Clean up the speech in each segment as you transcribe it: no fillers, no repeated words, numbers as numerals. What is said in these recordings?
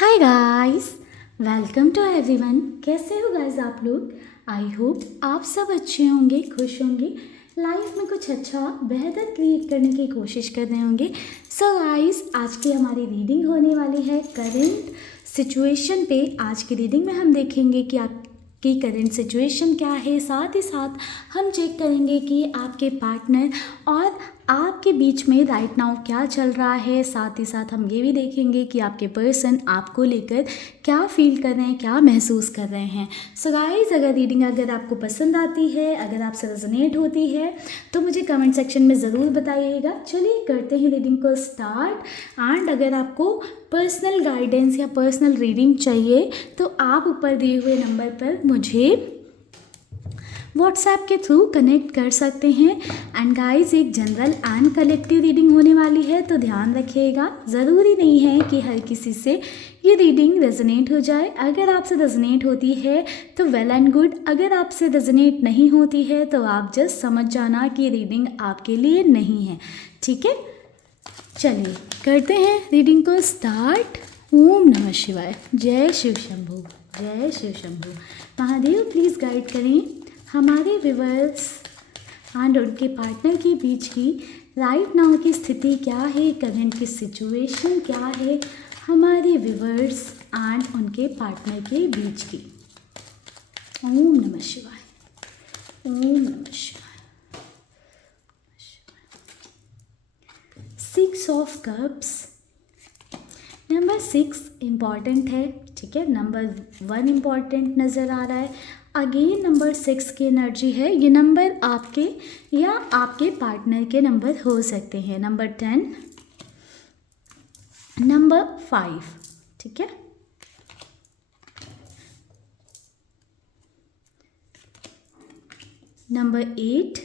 Hi guys, welcome to everyone. कैसे हो guys आप लोग? आई होप आप सब अच्छे होंगे, खुश होंगे, लाइफ में कुछ अच्छा बेहतर क्रिएट करने की कोशिश कर रहे होंगे। सो गाइस, आज की हमारी रीडिंग होने वाली है करंट सिचुएशन पे। आज की रीडिंग में हम देखेंगे कि आपकी करंट सिचुएशन क्या है, साथ ही साथ हम चेक करेंगे कि आपके पार्टनर और आपके बीच में राइट नाउ क्या चल रहा है। साथ ही साथ हम ये भी देखेंगे कि आपके पर्सन आपको लेकर क्या फील कर रहे हैं, क्या महसूस कर रहे हैं। सो गाइस, अगर आपको पसंद आती है, अगर आपसे रेजोनेट होती है तो मुझे कमेंट सेक्शन में ज़रूर बताइएगा। चलिए करते हैं रीडिंग को स्टार्ट। एंड अगर आपको पर्सनल गाइडेंस या पर्सनल रीडिंग चाहिए तो आप ऊपर दिए हुए नंबर पर मुझे व्हाट्सएप के थ्रू कनेक्ट कर सकते हैं। एंड गाइस, एक जनरल एंड कलेक्टिव रीडिंग होने वाली है, तो ध्यान रखिएगा। ज़रूरी नहीं है कि हर किसी से ये रीडिंग रेजोनेट हो जाए। अगर आपसे रेजोनेट होती है तो वेल एंड गुड, अगर आपसे रेजोनेट नहीं होती है तो आप जस्ट समझ जाना कि रीडिंग आपके लिए नहीं है। ठीक है, चलिए करते हैं रीडिंग को स्टार्ट। ओम नमः शिवाय। जय शिव शंभू, जय शिव शंभू। महादेव प्लीज़ गाइड करें हमारे व्यूअर्स एंड उनके पार्टनर के बीच की राइट नाउ की स्थिति क्या है, करंट की सिचुएशन क्या है हमारे व्यूअर्स एंड उनके पार्टनर के बीच की। ओम नमः शिवाय, ओम नमः शिवाय। 6 ऑफ कप्स। नंबर 6 इम्पॉर्टेंट है, ठीक है। नंबर 1 इम्पॉर्टेंट नज़र आ रहा है। अगेन नंबर 6 की एनर्जी है। ये नंबर आपके या आपके पार्टनर के नंबर हो सकते हैं। नंबर 10, नंबर 5, ठीक है। Number 8,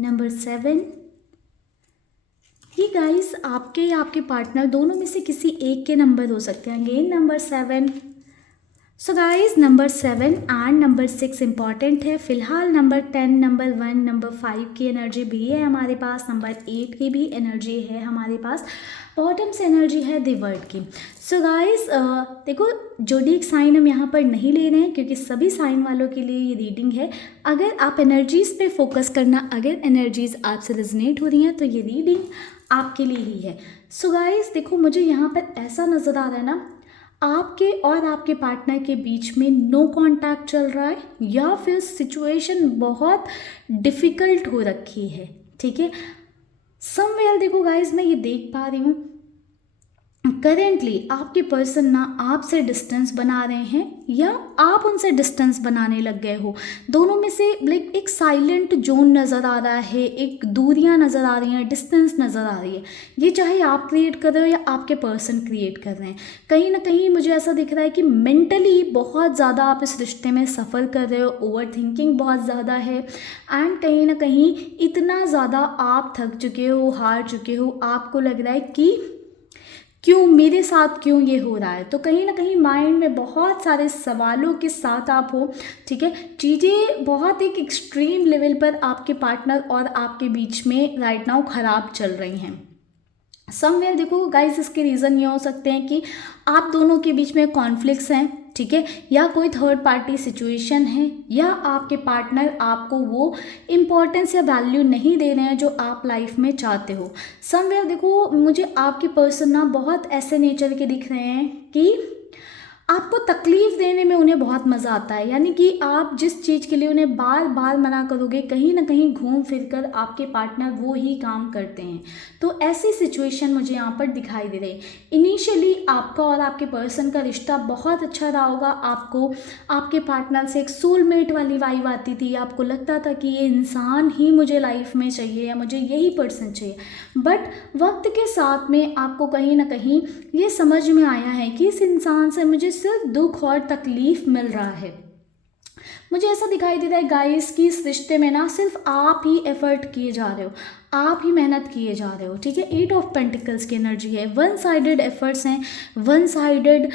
number 7। ये गाइस आपके या आपके पार्टनर दोनों में से किसी एक के नंबर हो सकते हैं। Again number 7। So guys, number 7 and number 6 important है। फिलहाल नंबर 10, नंबर 1, नंबर 5 की एनर्जी भी है हमारे पास। नंबर 8 की भी एनर्जी है हमारे पास। बॉटम से एनर्जी है द वर्ड की। सो गाइस, देखो जोडिएक साइन हम यहाँ पर नहीं ले रहे हैं क्योंकि सभी साइन वालों के लिए ये रीडिंग है। अगर आप एनर्जीज़ पे फोकस करना, अगर एनर्जीज़ आपसे रेजोनेट हो रही हैं तो ये रीडिंग आपके लिए ही है। सो गाइस, देखो मुझे यहाँ पर ऐसा नज़र आ रहा है ना, आपके और आपके पार्टनर के बीच में नो कांटेक्ट चल रहा है या फिर सिचुएशन बहुत डिफ़िकल्ट हो रखी है, ठीक है। समवेयर देखो गाइस, मैं ये देख पा रही हूँ करेंटली आपके पर्सन ना आपसे डिस्टेंस बना रहे हैं या आप उनसे डिस्टेंस बनाने लग गए हो। दोनों में से लाइक एक साइलेंट जोन नज़र आ रहा है, एक दूरियां नज़र आ रही हैं, डिस्टेंस नज़र आ रही है। ये चाहे आप क्रिएट कर रहे हो या आपके पर्सन क्रिएट कर रहे हैं। कहीं ना कहीं मुझे ऐसा दिख रहा है कि मेंटली बहुत ज़्यादा आप इस रिश्ते में सफ़र कर रहे हो। ओवर थिंकिंग बहुत ज़्यादा है एंड कहीं ना कहीं इतना ज़्यादा आप थक चुके हो, हार चुके हो। आपको लग रहा है कि क्यों मेरे साथ, क्यों ये हो रहा है। तो कहीं ना कहीं माइंड में बहुत सारे सवालों के साथ आप हो, ठीक है। चीज़ें बहुत एक एक्सट्रीम लेवल पर आपके पार्टनर और आपके बीच में राइट नाउ ख़राब चल रही हैं। समवेयर देखो गाइस, इसके रीज़न ये हो सकते हैं कि आप दोनों के बीच में कॉन्फ्लिक्ट्स हैं, ठीक है, या कोई थर्ड पार्टी सिचुएशन है, या आपके पार्टनर आपको वो इम्पोर्टेंस या वैल्यू नहीं दे रहे हैं जो आप लाइफ में चाहते हो। समवेयर देखो मुझे आपके पर्सन ना बहुत ऐसे नेचर के दिख रहे हैं कि आपको तकलीफ़ देने में उन्हें बहुत मज़ा आता है। यानी कि आप जिस चीज़ के लिए उन्हें बार बार मना करोगे, कहीं ना कहीं घूम फिर कर आपके पार्टनर वो ही काम करते हैं। तो ऐसी सिचुएशन मुझे यहाँ पर दिखाई दे रही है। इनिशियली आपका और आपके पर्सन का रिश्ता बहुत अच्छा रहा होगा। आपको आपके पार्टनर से एक सोलमेट वाली वाइब आती थी। आपको लगता था कि ये इंसान ही मुझे लाइफ में चाहिए या मुझे यही पर्सन चाहिए। बट वक्त के साथ में आपको कहीं ना कहीं ये समझ में आया है कि इस इंसान से मुझे सिर्फ दुख और तकलीफ़ मिल रहा है। मुझे ऐसा दिखाई दे रहा है गाइस कि इस रिश्ते में ना सिर्फ आप ही एफर्ट किए जा रहे हो, आप ही मेहनत किए जा रहे हो, ठीक है। 8 ऑफ पेंटिकल्स की एनर्जी है, वन साइडेड एफर्ट्स हैं, वन साइडेड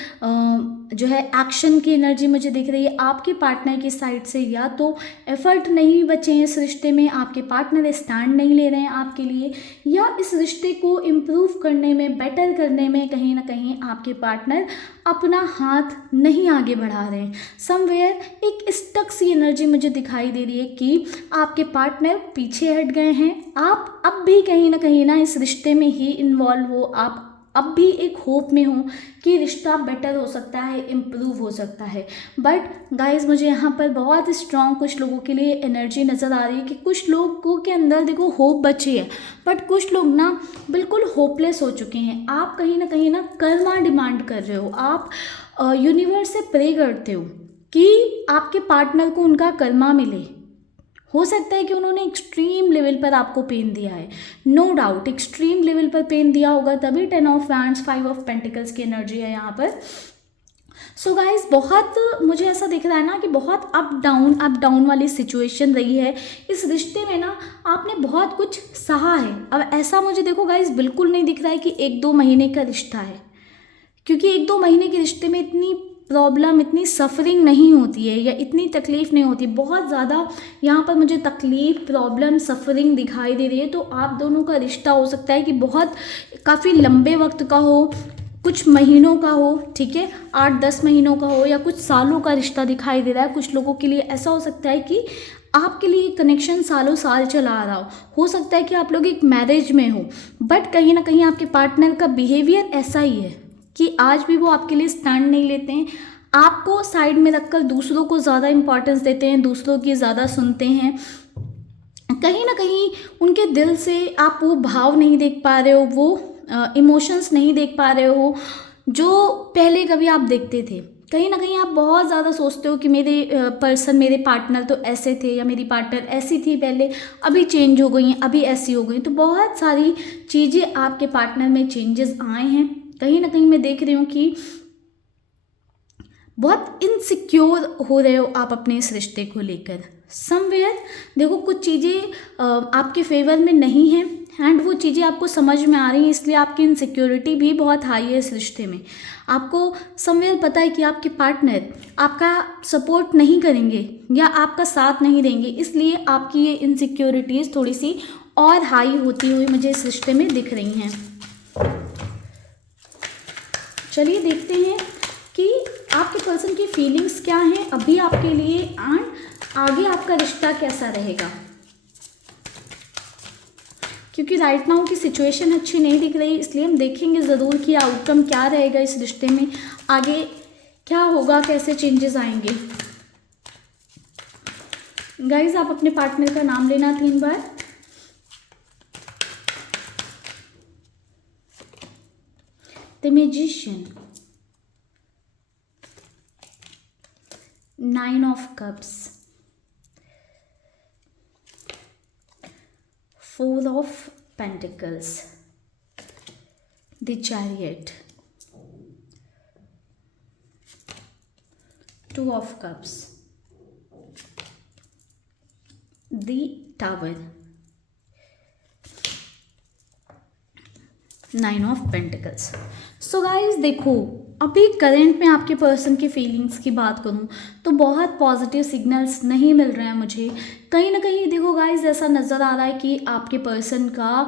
जो है एक्शन की एनर्जी मुझे दिख रही है आपके पार्टनर की साइड से। या तो एफर्ट नहीं बचे हैं इस रिश्ते में, आपके पार्टनर स्टैंड नहीं ले रहे हैं आपके लिए, या इस रिश्ते को इम्प्रूव करने में, बेटर करने में कहीं ना कहीं आपके पार्टनर अपना हाथ नहीं आगे बढ़ा रहे हैं। समवेयर एक स्टक सी एनर्जी मुझे दिखाई दे रही है कि आपके पार्टनर पीछे हट गए हैं, आप अब भी कहीं ना इस रिश्ते में ही इन्वॉल्व हो, आप अब भी एक होप में हो कि रिश्ता बेटर हो सकता है, इम्प्रूव हो सकता है। बट गाइस मुझे यहाँ पर बहुत स्ट्रॉन्ग कुछ लोगों के लिए एनर्जी नज़र आ रही है कि कुछ लोगों के अंदर देखो होप बची है, बट कुछ लोग ना बिल्कुल होपलेस हो चुके हैं। आप कहीं ना कर्मा डिमांड कर रहे हो, आप यूनिवर्स से प्रे करते हो कि आपके पार्टनर को उनका कर्मा मिले। हो सकता है कि उन्होंने एक्सट्रीम लेवल पर आपको पेन दिया है, नो डाउट एक्सट्रीम लेवल पर पेन दिया होगा, तभी 10 ऑफ वैंड्स 5 ऑफ पेंटिकल्स की एनर्जी है यहाँ पर। सो गाइज बहुत मुझे ऐसा दिख रहा है ना कि बहुत अप डाउन वाली सिचुएशन रही है इस रिश्ते में ना, आपने बहुत कुछ सहा है। अब ऐसा मुझे देखो गाइज बिल्कुल नहीं दिख रहा है कि 1-2 महीने का रिश्ता है, क्योंकि 1-2 महीने के रिश्ते में इतनी प्रॉब्लम, इतनी सफरिंग नहीं होती है या इतनी तकलीफ़ नहीं होती। बहुत ज़्यादा यहाँ पर मुझे तकलीफ़, प्रॉब्लम, सफरिंग दिखाई दे रही है। तो आप दोनों का रिश्ता हो सकता है कि बहुत काफ़ी लंबे वक्त का हो, कुछ महीनों का हो, ठीक है, 8-10 महीनों का हो, या कुछ सालों का रिश्ता दिखाई दे रहा है। कुछ लोगों के लिए ऐसा हो सकता है कि आपके लिए कनेक्शन सालों साल चला आ रहा हो सकता है कि आप लोग एक मैरिज में हो, बट कहीं ना कहीं आपके पार्टनर का बिहेवियर ऐसा ही है कि आज भी वो आपके लिए स्टैंड नहीं लेते हैं, आपको साइड में रखकर दूसरों को ज़्यादा इंपॉर्टेंस देते हैं, दूसरों की ज़्यादा सुनते हैं। कहीं ना कहीं उनके दिल से आप वो भाव नहीं देख पा रहे हो, वो इमोशंस नहीं देख पा रहे हो जो पहले कभी आप देखते थे। कहीं ना कहीं आप बहुत ज़्यादा सोचते हो कि मेरे मेरे पार्टनर तो ऐसे थे, या मेरी पार्टनर ऐसी थी पहले, अभी चेंज हो गई हैं, अभी ऐसी हो गई। तो बहुत सारी चीज़ें आपके पार्टनर में चेंजेस आए हैं। कहीं ना कहीं मैं देख रही हूँ कि बहुत इनसिक्योर हो रहे हो आप अपने इस रिश्ते को लेकर। समवेयर देखो कुछ चीज़ें आपके फेवर में नहीं हैं, एंड वो चीज़ें आपको समझ में आ रही हैं, इसलिए आपकी इनसिक्योरिटी भी बहुत हाई है इस रिश्ते में। आपको समवेयर पता है कि आपके पार्टनर आपका सपोर्ट नहीं करेंगे या आपका साथ नहीं देंगे, इसलिए आपकी ये इनसिक्योरिटीज़ थोड़ी सी और हाई होती हुई मुझे इस रिश्ते में दिख रही हैं। चलिए देखते हैं कि आपके पर्सन की फीलिंग्स क्या हैं अभी आपके लिए, एंड आगे आपका रिश्ता कैसा रहेगा। क्योंकि राइट नाउ की सिचुएशन अच्छी नहीं दिख रही, इसलिए हम देखेंगे ज़रूर कि आउटकम क्या रहेगा इस रिश्ते में, आगे क्या होगा, कैसे चेंजेस आएंगे। गाइज आप अपने पार्टनर का नाम लेना 3 बार। The magician, 9 of cups, 4 of pentacles, the chariot, 2 of cups, the tower, 9 of pentacles. So guys देखो अभी करंट में आपके पर्सन की फीलिंग्स की बात करूं तो बहुत पॉजिटिव सिग्नल्स नहीं मिल रहे हैं मुझे। कहीं ना कहीं देखो गाइज ऐसा नज़र आ रहा है कि आपके पर्सन का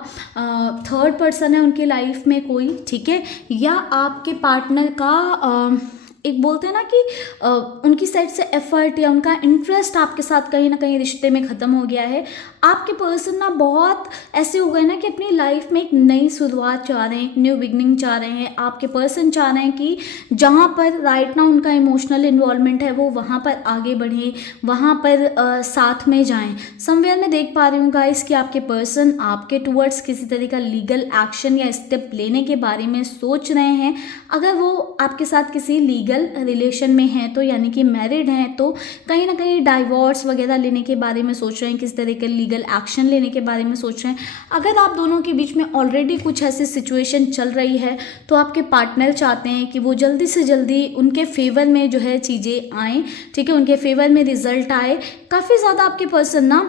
थर्ड पर्सन है उनकी लाइफ में कोई, ठीक है, या आपके पार्टनर का एक बोलते हैं ना कि उनकी साइड से एफर्ट या उनका इंटरेस्ट आपके साथ कहीं ना कहीं रिश्ते में ख़त्म हो गया है। आपके पर्सन ना बहुत ऐसे हो गए ना कि अपनी लाइफ में एक नई शुरुआत चाह रहे हैं, एक न्यू बिगनिंग चाह रहे हैं। आपके पर्सन चाह रहे हैं कि जहाँ पर राइट ना उनका इमोशनल इन्वॉल्वमेंट है वो वहाँ पर आगे बढ़ें, वहाँ पर साथ में जाएं। समवेयर मैं देख पा रही हूँ गाइस कि आपके पर्सन आपके टूवर्ड्स किसी तरह का लीगल एक्शन या स्टेप लेने के बारे में सोच रहे हैं। अगर वो आपके साथ किसी लीगल लीगल रिलेशन में हैं तो, यानी कि मैरिड हैं तो कहीं ना कहीं डाइवोर्स वगैरह लेने के बारे में सोच रहे हैं, किस तरह के लीगल एक्शन लेने के बारे में सोच रहे हैं। अगर आप दोनों के बीच में ऑलरेडी कुछ ऐसी सिचुएशन चल रही है तो आपके पार्टनर चाहते हैं कि वो जल्दी से जल्दी उनके फेवर में जो है चीज़ें आएँ, ठीक है, उनके फेवर में रिजल्ट आए। काफ़ी ज़्यादा आपके पर्सन ना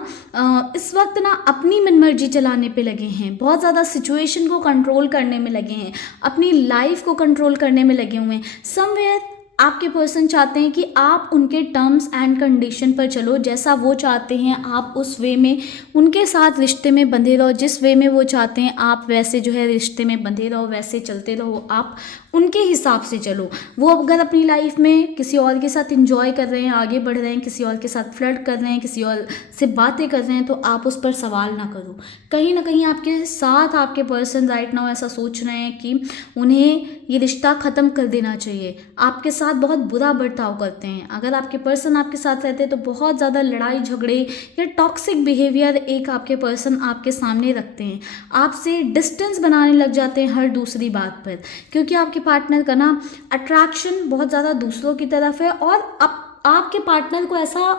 इस वक्त ना अपनी मनमर्जी चलाने पे लगे हैं, बहुत ज़्यादा सिचुएशन को कंट्रोल करने में लगे हैं, अपनी लाइफ को कंट्रोल करने में लगे हुए हैं। समवेयर आपके पर्सन चाहते हैं कि आप उनके टर्म्स एंड कंडीशन पर चलो, जैसा वो चाहते हैं आप उस वे में उनके साथ रिश्ते में बंधे रहो, जिस वे में वो चाहते हैं आप वैसे जो है रिश्ते में बंधे रहो, वैसे चलते रहो, आप उनके हिसाब से चलो। वो अगर अपनी लाइफ में किसी और के साथ इंजॉय कर रहे हैं, आगे बढ़ रहे हैं, किसी और के साथ फ्लर्ट कर रहे हैं, किसी और से बातें कर रहे हैं, तो आप उस पर सवाल ना करो। कहीं ना कहीं आपके साथ आपके पर्सन राइट नाउ ऐसा सोच रहे हैं कि उन्हें ये रिश्ता ख़त्म कर देना चाहिए, आपके साथ बहुत बुरा बर्ताव करते हैं। अगर आपके पर्सन आपके साथ रहते हैं तो बहुत ज़्यादा लड़ाई झगड़े या टॉक्सिक बिहेवियर एक आपके पर्सन आपके सामने रखते हैं, आपसे डिस्टेंस बनाने लग जाते हैं हर दूसरी बात पर, क्योंकि आपके पार्टनर का ना अट्रैक्शन बहुत ज़्यादा दूसरों की तरफ है और आपके पार्टनर को ऐसा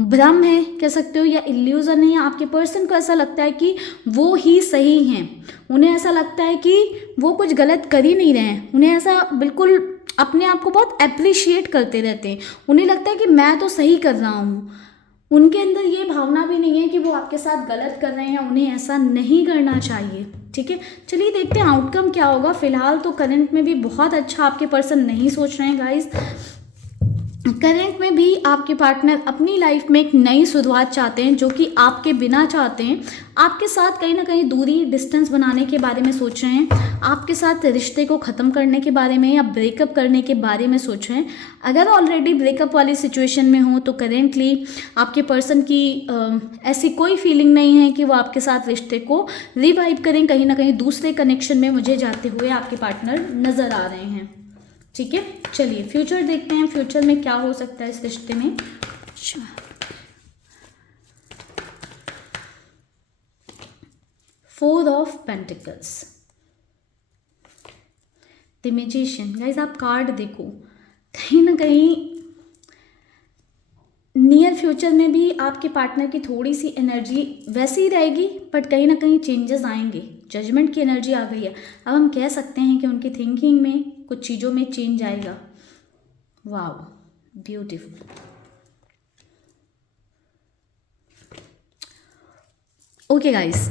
भ्रम है कह सकते हो या इल्यूजन है, आपके पर्सन को ऐसा लगता है कि वो ही सही हैं, उन्हें ऐसा लगता है कि वो कुछ गलत कर ही नहीं रहे हैं, उन्हें ऐसा बिल्कुल अपने आप को बहुत अप्रिशिएट करते रहते हैं, उन्हें लगता है कि मैं तो सही कर रहा हूँ। उनके अंदर ये भावना भी नहीं है कि वो आपके साथ गलत कर रहे हैं, उन्हें ऐसा नहीं करना चाहिए, ठीक है। चलिए देखते हैं आउटकम क्या होगा। फिलहाल तो करंट में भी बहुत अच्छा आपके पर्सन नहीं सोच रहे हैं गाइस। करंट में भी आपके पार्टनर अपनी लाइफ में एक नई शुरुआत चाहते हैं, जो कि आपके बिना चाहते हैं। आपके साथ कहीं ना कहीं दूरी डिस्टेंस बनाने के बारे में सोच रहे हैं, आपके साथ रिश्ते को ख़त्म करने के बारे में या ब्रेकअप करने के बारे में सोच रहे हैं। अगर ऑलरेडी ब्रेकअप वाली सिचुएशन में हो तो करेंटली आपके पर्सन की ऐसी कोई फीलिंग नहीं है कि वो आपके साथ रिश्ते को रिवाइव करें। कहीं ना कहीं दूसरे कनेक्शन में मुझे जाते हुए आपके पार्टनर नज़र आ रहे हैं, ठीक है। चलिए फ्यूचर देखते हैं, फ्यूचर में क्या हो सकता है इस रिश्ते में। 4 of pentacles, the magician. Guys आप कार्ड देखो, कहीं ना कहीं नियर फ्यूचर में भी आपके पार्टनर की थोड़ी सी एनर्जी वैसी ही रहेगी, बट कहीं ना कहीं चेंजेस आएंगे। जजमेंट की एनर्जी आ गई है। अब हम कह सकते हैं कि उनकी थिंकिंग में कुछ चीज़ों में चेंज आएगा। Wow beautiful. Okay guys,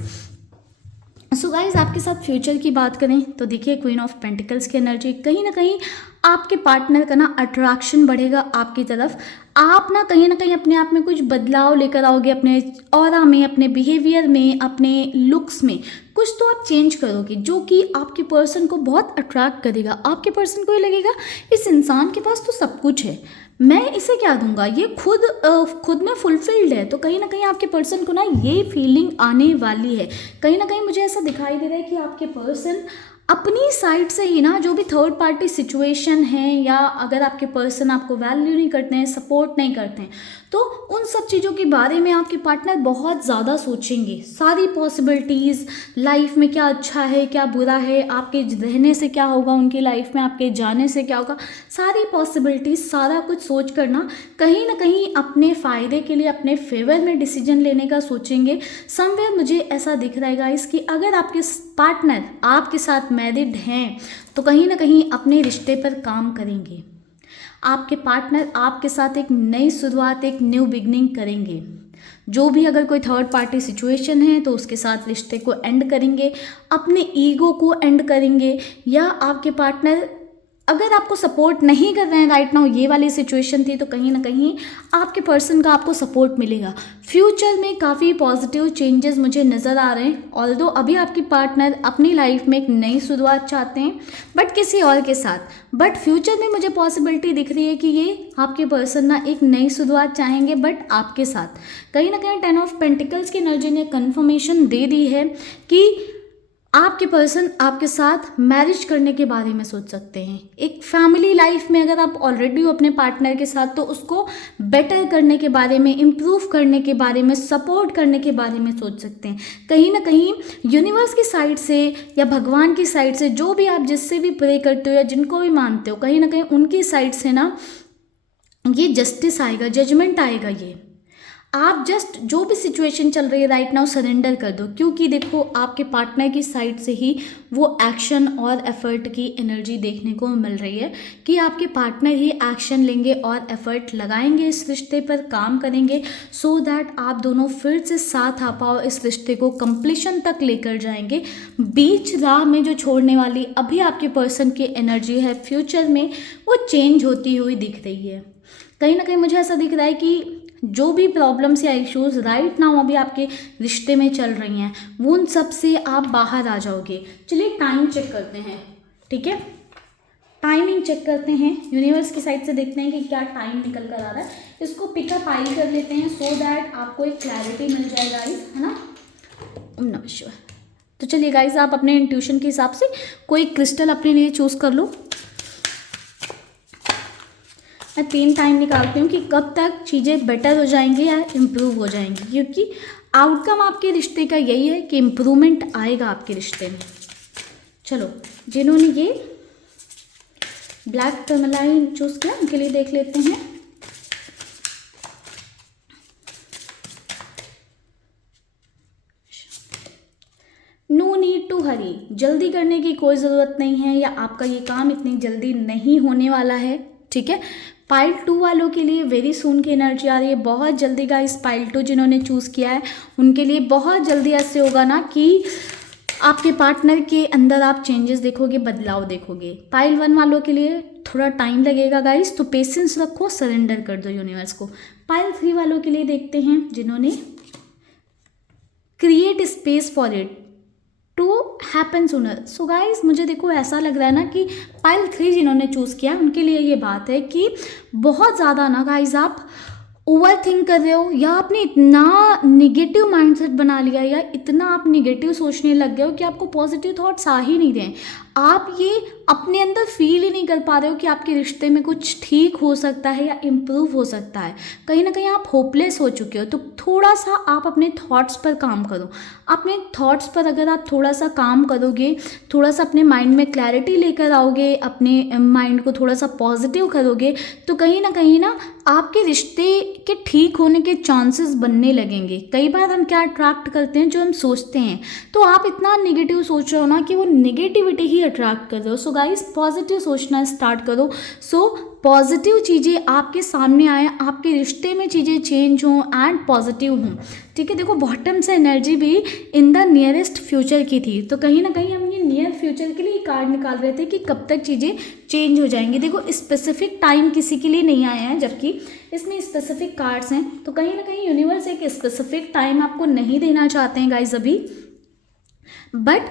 so guys आपके साथ फ्यूचर की बात करें तो देखिए क्वीन ऑफ पेंटिकल्स की एनर्जी, कहीं ना कहीं आपके पार्टनर का ना अट्रैक्शन बढ़ेगा आपकी तरफ। आप ना कहीं अपने आप में कुछ बदलाव लेकर आओगे, अपने ऑरा में, अपने बिहेवियर में, अपने लुक्स में कुछ तो आप चेंज करोगे, जो कि आपके पर्सन को बहुत अट्रैक्ट करेगा। आपके पर्सन को ये लगेगा इस इंसान के पास तो सब कुछ है, मैं इसे क्या दूंगा, ये खुद में फुलफिल्ड है। तो कहीं ना कहीं आपके पर्सन को ना ये फीलिंग आने वाली है। कहीं ना कहीं मुझे ऐसा दिखाई दे रहा है कि आपके पर्सन अपनी साइड से ही ना जो भी थर्ड पार्टी सिचुएशन है, या अगर आपके पर्सन आपको वैल्यू नहीं करते हैं, सपोर्ट नहीं करते हैं, तो उन सब चीज़ों के बारे में आपके पार्टनर बहुत ज़्यादा सोचेंगे। सारी पॉसिबिलिटीज़ लाइफ में, क्या अच्छा है क्या बुरा है, आपके रहने से क्या होगा उनकी लाइफ में, आपके जाने से क्या होगा, सारी पॉसिबिलिटीज़, सारा कुछ सोच कर ना कहीं अपने फ़ायदे के लिए, अपने फेवर में डिसीजन लेने का सोचेंगे। समवेयर मुझे ऐसा दिख रहा है गाइस कि अगर आपके पार्टनर आपके साथ मैरिड हैं तो कहीं ना कहीं अपने रिश्ते पर काम करेंगे। आपके पार्टनर आपके साथ एक नई शुरुआत, एक न्यू बिगनिंग करेंगे। जो भी अगर कोई थर्ड पार्टी सिचुएशन है तो उसके साथ रिश्ते को एंड करेंगे, अपने ईगो को एंड करेंगे, या आपके पार्टनर अगर आपको सपोर्ट नहीं कर रहे हैं राइट नाउ, ये वाली सिचुएशन थी, तो कहीं ना कहीं आपके पर्सन का आपको सपोर्ट मिलेगा। फ्यूचर में काफ़ी पॉजिटिव चेंजेस मुझे नज़र आ रहे हैं। ऑल्दो अभी आपकी पार्टनर अपनी लाइफ में एक नई शुरुआत चाहते हैं, बट किसी और के साथ, बट फ्यूचर में मुझे पॉसिबिलिटी दिख रही है कि ये आपके पर्सन ना एक नई शुरुआत चाहेंगे, बट आपके साथ। कहीं ना कहीं 10 ऑफ पेंटिकल्स की एनर्जी ने कन्फर्मेशन दे दी है कि आपके पर्सन आपके साथ मैरिज करने के बारे में सोच सकते हैं। एक फैमिली लाइफ में अगर आप ऑलरेडी हो अपने पार्टनर के साथ, तो उसको बेटर करने के बारे में, इम्प्रूव करने के बारे में, सपोर्ट करने के बारे में सोच सकते हैं। कहीं ना कहीं यूनिवर्स की साइड से या भगवान की साइड से, जो भी आप जिससे भी प्रे करते हो या जिनको भी मानते हो, कहीं ना कहीं उनकी साइड से ना ये जस्टिस आएगा, जजमेंट आएगा। ये आप जस्ट जो भी सिचुएशन चल रही है राइट नाउ सरेंडर कर दो, क्योंकि देखो आपके पार्टनर की साइड से ही वो एक्शन और एफर्ट की एनर्जी देखने को मिल रही है कि आपके पार्टनर ही एक्शन लेंगे और एफर्ट लगाएंगे, इस रिश्ते पर काम करेंगे, सो दैट आप दोनों फिर से साथ आ पाओ, इस रिश्ते को कंप्लीशन तक लेकर जाएंगे। बीच राह में जो छोड़ने वाली अभी आपके पर्सन की एनर्जी है, फ्यूचर में वो चेंज होती हुई दिख रही है। कहीं ना कहीं मुझे ऐसा दिख रहा है कि जो भी प्रॉब्लम्स या इश्यूज राइट नाउ अभी आपके रिश्ते में चल रही हैं, वो उन सब से आप बाहर आ जाओगे। चलिए टाइम चेक करते हैं, ठीक है, टाइमिंग चेक करते हैं, यूनिवर्स की साइड से देखते हैं कि क्या टाइम निकल कर आ रहा है। इसको पिकअप आई कर लेते हैं सो दैट आपको एक क्लैरिटी मिल जाए गाइस, है ना। ओम नमः शिवाय। तो चलिए गाइस, आप अपने इंट्यूशन के हिसाब से कोई क्रिस्टल अपने लिए चूज कर लो। मैं 3 टाइम निकालती हूँ कि कब तक चीज़ें बेटर हो जाएंगी या इम्प्रूव हो जाएंगी, क्योंकि आउटकम आपके रिश्ते का यही है कि इम्प्रूवमेंट आएगा आपके रिश्ते में। चलो, जिन्होंने ये ब्लैक टर्मलाइन चूज़ किया उनके लिए देख लेते हैं। नो नीड टू हरी, जल्दी करने की कोई ज़रूरत नहीं है, या आपका ये काम इतनी जल्दी नहीं होने वाला है, ठीक है। पाइल 2 वालों के लिए वेरी सून की एनर्जी आ रही है, बहुत जल्दी का। इस पाइल 2 जिन्होंने चूज़ किया है उनके लिए बहुत जल्दी ऐसे होगा ना कि आपके पार्टनर के अंदर आप चेंजेस देखोगे, बदलाव देखोगे। पाइल 1 वालों के लिए थोड़ा टाइम लगेगा गाइस, तो पेशेंस रखो, सरेंडर कर दो यूनिवर्स को। पाइल 3 वालों के लिए देखते हैं जिन्होंने create space for it to happen sooner. So guys, मुझे देखो ऐसा लग रहा है ना कि पाइल 3 जिन्होंने चूज़ किया उनके लिए ये बात है कि बहुत ज़्यादा ना गाइज आप ओवर थिंक कर रहे हो, या आपने इतना निगेटिव माइंडसेट बना लिया, या इतना आप निगेटिव सोचने लग गए हो कि आपको पॉजिटिव थॉट्स आ ही नहीं रहे। आप ये अपने अंदर फील ही नहीं कर पा रहे हो कि आपके रिश्ते में कुछ ठीक हो सकता है या इम्प्रूव हो सकता है। कहीं ना कहीं आप होपलेस हो चुके हो। तो थोड़ा सा आप अपने थॉट्स पर काम करो। अपने थॉट्स पर अगर आप थोड़ा सा काम करोगे, थोड़ा सा अपने माइंड में क्लैरिटी लेकर आओगे, अपने माइंड को थोड़ा सा पॉजिटिव करोगे, तो कहीं ना आपके रिश्ते के ठीक होने के चांसेस बनने लगेंगे। कई बार हम क्या अट्रैक्ट करते हैं, जो हम सोचते हैं, तो आप इतना नेगेटिव सोच रहे हो ना कि वो नेगेटिविटी ही अट्रैक्ट कर रहे हो। सो गाइस, पॉजिटिव सोचना स्टार्ट करो। सो पॉजिटिव चीज़ें आपके सामने आए, आपके रिश्ते में चीज़ें चेंज हों एंड पॉजिटिव हों, ठीक है। देखो, बॉटम से एनर्जी भी इन द नियरेस्ट फ्यूचर की थी, तो कहीं ना कहीं हम ये नियर फ्यूचर के लिए कार्ड निकाल रहे थे कि कब तक चीज़ें चेंज हो जाएंगी। देखो, स्पेसिफिक टाइम किसी के लिए नहीं आया है, जबकि इसमें स्पेसिफिक कार्ड्स हैं, तो कहीं ना कहीं यूनिवर्स एक स्पेसिफिक टाइम आपको नहीं देना चाहते हैं गाइज अभी। बट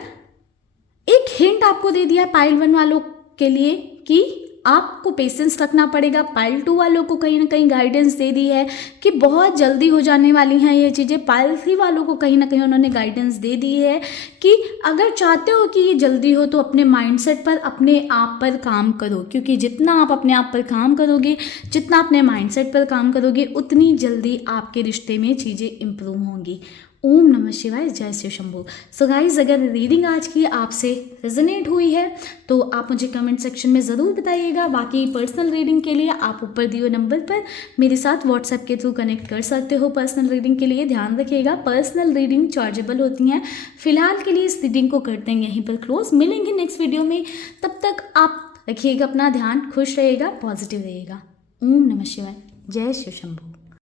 एक हिंट आपको दे दिया पाइल 1 वालों के लिए कि आपको पेशेंस रखना पड़ेगा। पाइल 2 वालों को कहीं ना कहीं गाइडेंस दे दी है कि बहुत जल्दी हो जाने वाली हैं ये चीज़ें। पाइल 3 वालों को कहीं ना कहीं उन्होंने गाइडेंस दे दी है कि अगर चाहते हो कि ये जल्दी हो, तो अपने माइंडसेट पर, अपने आप पर काम करो, क्योंकि जितना आप अपने आप पर काम करोगे, जितना अपने माइंडसेट पर काम करोगे, उतनी जल्दी आपके रिश्ते में चीज़ें इंप्रूव होंगी। ओम नमः शिवाय, जय शिव शंभू। सो गाइज, अगर रीडिंग आज की आपसे रेजोनेट हुई है तो आप मुझे कमेंट सेक्शन में ज़रूर बताइएगा। बाकी पर्सनल रीडिंग के लिए आप ऊपर दिए हुए नंबर पर मेरे साथ व्हाट्सएप के थ्रू कनेक्ट कर सकते हो। पर्सनल रीडिंग के लिए ध्यान रखिएगा, पर्सनल रीडिंग चार्जेबल होती हैं। फिलहाल के लिए इस रीडिंग को करते हैं यहीं पर क्लोज। मिलेंगे नेक्स्ट वीडियो में, तब तक आप रखिएगा अपना ध्यान, खुश रहिएगा, पॉजिटिव रहिएगा। ओम नमः शिवाय, जय शिव शंभू।